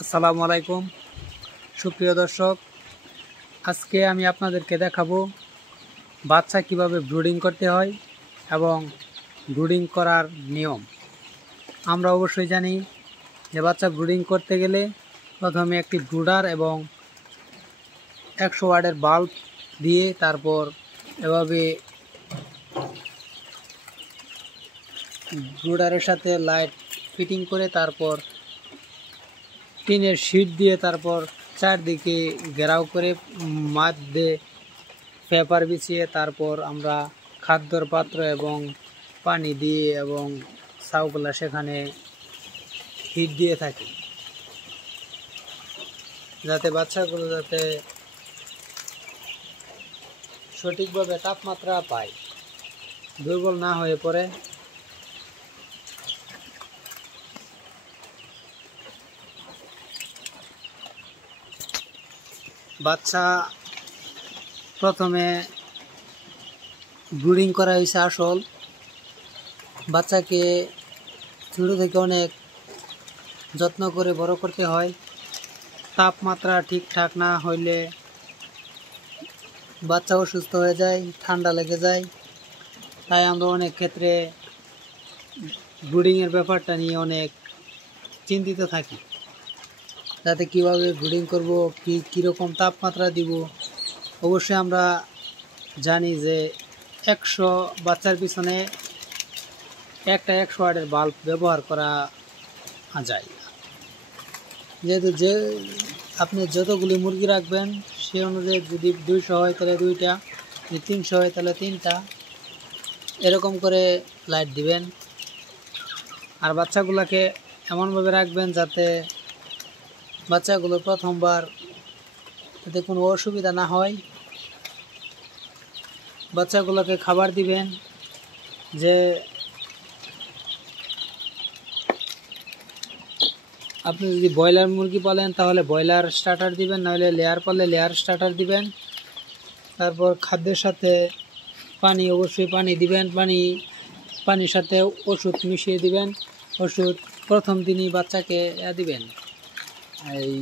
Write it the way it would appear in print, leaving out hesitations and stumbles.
আসসালামু আলাইকুম সুপ্রিয় দর্শক, আজকে আমি আপনাদেরকে দেখাবো বাচ্চা কিভাবে ব্রুডিং করতে হয় এবং ব্রুডিং করার নিয়ম। আমরা অবশ্যই জানি যে বাচ্চা ব্রুডিং করতে গেলে প্রথমে একটি ব্রুডার এবং 100 ওয়াটের বাল্ব দিয়ে তারপর এভাবে ব্রুডারের সাথে লাইট ফিটিং করে তারপর টিনের শিট দিয়ে তারপর চারদিকে ঘেরাও করে মধ্যে পেপার বিছিয়ে তারপর আমরা খাদ্যর পাত্র এবং পানি দিয়ে এবং ছাউগুলা সেখানে হিট দিয়ে থাকি, যাতে বাচ্চাগুলো যাতে সঠিকভাবে তাপমাত্রা পায়, দুর্বল না হয়ে পড়ে। বাচ্চা প্রথমে ব্রুডিং করা হয়েছে আসল বাচ্চাকে ছোট থেকে অনেক যত্ন করে বড় করতে হয়। তাপমাত্রা ঠিকঠাক না হইলে বাচ্চা অসুস্থ হয়ে যায়, ঠান্ডা লেগে যায়। তাই আমরা অনেক ক্ষেত্রে ব্রুডিংয়ের ব্যাপারটা নিয়ে অনেক চিন্তিত থাকি, যাতে কীভাবে ব্রুডিং করব, কীরকম তাপমাত্রা দিব। অবশ্যই আমরা জানি যে 100 বাচ্চার পিছনে একটা 100 ওয়াটের বাল্ব ব্যবহার করা যায়। যেহেতু আপনি যতগুলি মুরগি রাখবেন সে অনুযায়ী যদি 200 হয় তাহলে 2টা, যদি 300 হয় তাহলে 3টা, এরকম করে লাইট দিবেন। আর বাচ্চাগুলোকে এমনভাবে রাখবেন যাতে বাচ্চাগুলো প্রথমবার যাতে কোনো অসুবিধা না হয়। বাচ্চাগুলোকে খাবার দিবেন যে আপনি যদি ব্রয়লার মুরগি পালেন তাহলে ব্রয়লার স্টার্টার দিবেন, নাহলে লেয়ার পালে লেয়ার স্টার্টার দিবেন। তারপর খাদ্যের সাথে পানি, অবশ্যই পানি দিবেন, পানির সাথে ওষুধ মিশিয়ে দিবেন। ওষুধ প্রথম দিনই বাচ্চাকে দিবেন, এই